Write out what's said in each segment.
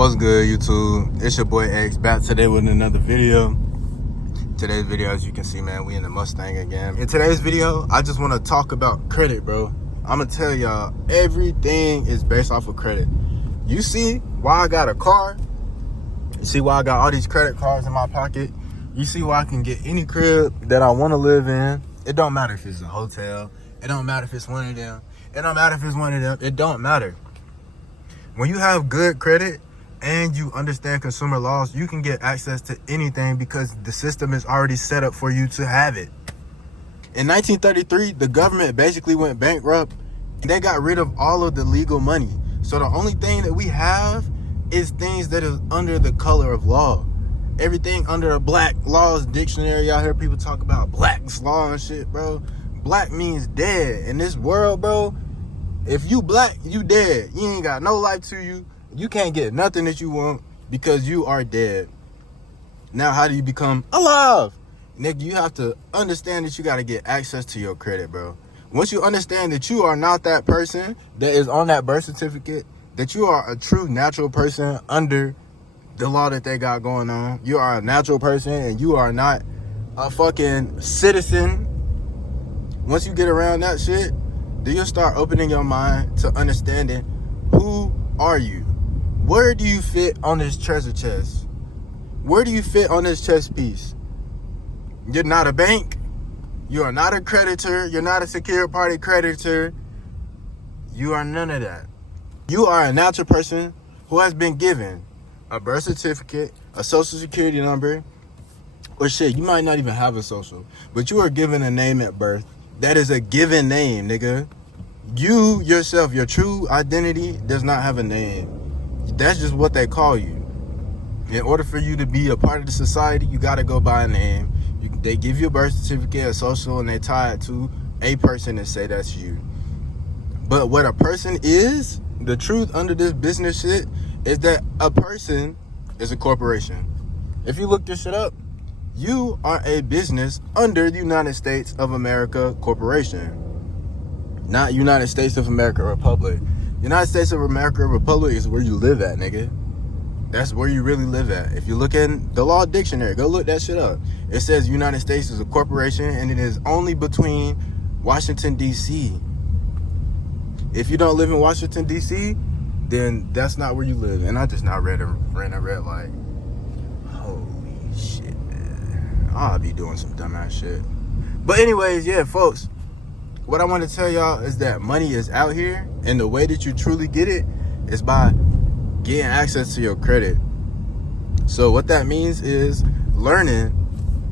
What's good, YouTube? It's your boy X back today with another video. Today's video, as you can see, man, we in the Mustang again. In today's video, I just want to talk about credit, bro. I'm gonna tell y'all, everything is based off of credit. You see why I got a car? You see why I got all these credit cards in my pocket? You see why I can get any crib that I want to live in? It don't matter if it's a hotel. It don't matter if it's one of them. It don't matter if it's one of them. It don't matter. When you have good credit and you understand consumer laws, you can get access to anything because the system is already set up for you to have it. In 1933, the government basically went bankrupt. They got rid of all of the legal money. So the only thing that we have is things that is under the color of law. Everything under a black laws dictionary. Y'all hear people talk about black's law and shit, bro. Black means dead. In this world, bro, if you black, you dead. You ain't got no life to you. You can't get nothing that you want because you are dead. Now, how do you become alive? Nigga, you have to understand that you got to get access to your credit, bro. Once you understand that you are not that person that is on that birth certificate, that you are a true natural person under the law that they got going on. You are a natural person and you are not a fucking citizen. Once you get around that shit, then you'll start opening your mind to understanding who are you? Where do you fit on this treasure chest? Where do you fit on this chess piece? You're not a bank. You are not a creditor. You're not a secured party creditor. You are none of that. You are a natural person who has been given a birth certificate, a social security number, or shit, you might not even have a social, but you are given a name at birth. That is a given name, nigga. You yourself, your true identity does not have a name. That's just what they call you. In order for you to be a part of the society, you got to go by a name. They give you a birth certificate, a social, and they tie it to a person and say that's you. But what a person is, the truth under this business shit, is that a person is a corporation. If you look this shit up, you are a business under the United States of America Corporation. Not United States of America Republic. United States of America Republic is where you live at, nigga. That's where you really live at. If you look in the law dictionary, go look that shit up. It says United States is a corporation and it is only between Washington, D.C. If you don't live in Washington, D.C., then that's not where you live. And I just now ran a red light. Holy shit, man. I'll be doing some dumbass shit. But anyways, yeah, folks. What I want to tell y'all is that money is out here, and the way that you truly get it is by getting access to your credit. So what that means is learning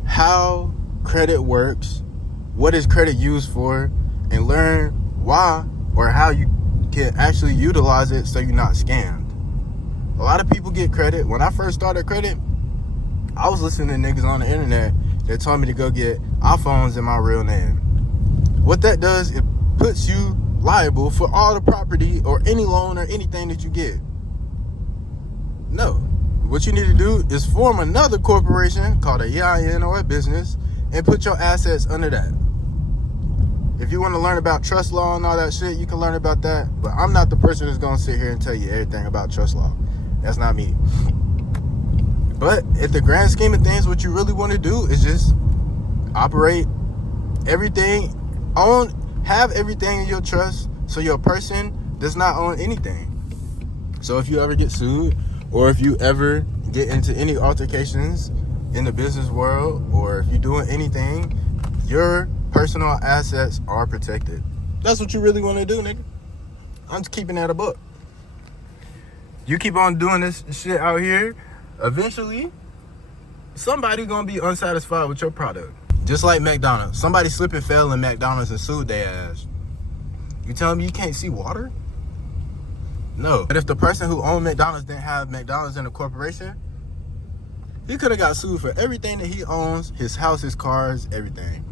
how credit works, what is credit used for, and learn why or how you can actually utilize it so you're not scammed. A lot of people get credit. When I first started credit, I was listening to niggas on the internet that told me to go get iPhones in my real name. What that does, it puts you liable for all the property or any loan or anything that you get. No. What you need to do is form another corporation called a EIN or a business and put your assets under that. If you want to learn about trust law and all that shit, you can learn about that. But I'm not the person that's going to sit here and tell you everything about trust law. That's not me. But at the grand scheme of things, what you really want to do is just operate everything. Have everything in your trust so your person does not own anything. So if you ever get sued or if you ever get into any altercations in the business world or if you're doing anything, your personal assets are protected. That's what you really want to do, nigga. I'm just keeping that a buck. You keep on doing this shit out here, eventually somebody gonna be unsatisfied with your product. Just like McDonald's. Somebody slip and fell in McDonald's and sued their ass. You telling me you can't see water? No. But if the person who owned McDonald's didn't have McDonald's in a corporation, he could have got sued for everything that he owns, his house, his cars, everything.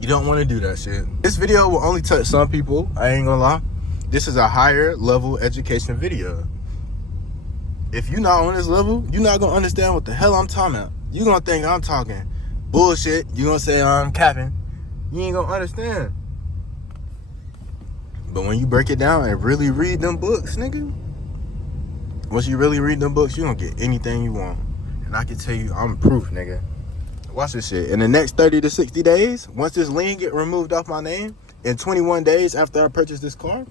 You don't want to do that shit. This video will only touch some people. I ain't gonna lie. This is a higher level education video. If you're not on this level, you're not gonna understand what the hell I'm talking about. You're gonna think I'm talking bullshit. You gonna say I'm capping. You ain't gonna understand. But when you break it down and really read them books, nigga, Once you really read them books, you don't get anything you want. And I can tell you, I'm proof, nigga. Watch this shit. In the next 30 to 60 days, once this lien get removed off my name, in 21 days after I purchase this car,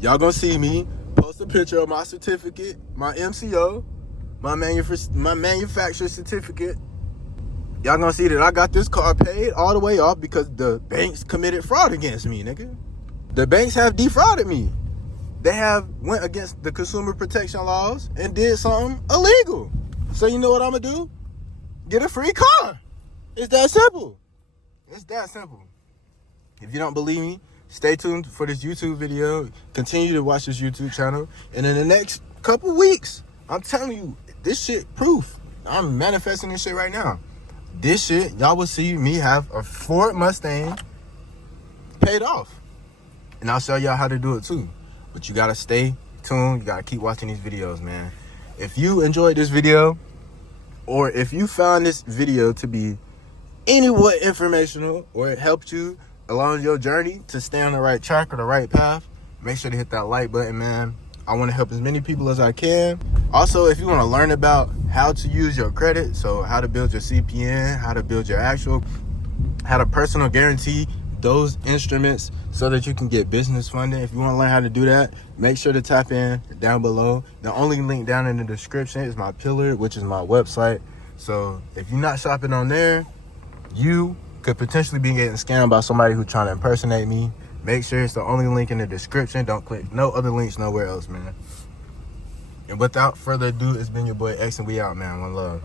y'all gonna see me post a picture of my certificate, my MCO, my manufacturer certificate. Y'all gonna see that I got this car paid all the way off because the banks committed fraud against me, nigga. The banks have defrauded me. They have went against the consumer protection laws and did something illegal. So you know what I'm gonna do? Get a free car. It's that simple. It's that simple. If you don't believe me, stay tuned for this YouTube video. Continue to watch this YouTube channel. And in the next couple weeks, I'm telling you, this shit proof. I'm manifesting this shit right now. This shit, y'all will see me have a Ford Mustang paid off. And I'll show y'all how to do it too. But you gotta stay tuned. You gotta keep watching these videos, man. If you enjoyed this video, or if you found this video to be anywhat informational, or it helped you along your journey to stay on the right track or the right path, make sure to hit that like button, man. I want to help as many people as I can. Also, if you want to learn about how to use your credit, so how to build your CPN, how to build your how to personal guarantee those instruments so that you can get business funding. If you want to learn how to do that, make sure to tap in down below. The only link down in the description is my pillar, which is my website. So if you're not shopping on there, you could potentially be getting scammed by somebody who's trying to impersonate me. Make sure it's the only link in the description. Don't click no other links nowhere else, man. And without further ado, it's been your boy X, and we out, man. One love.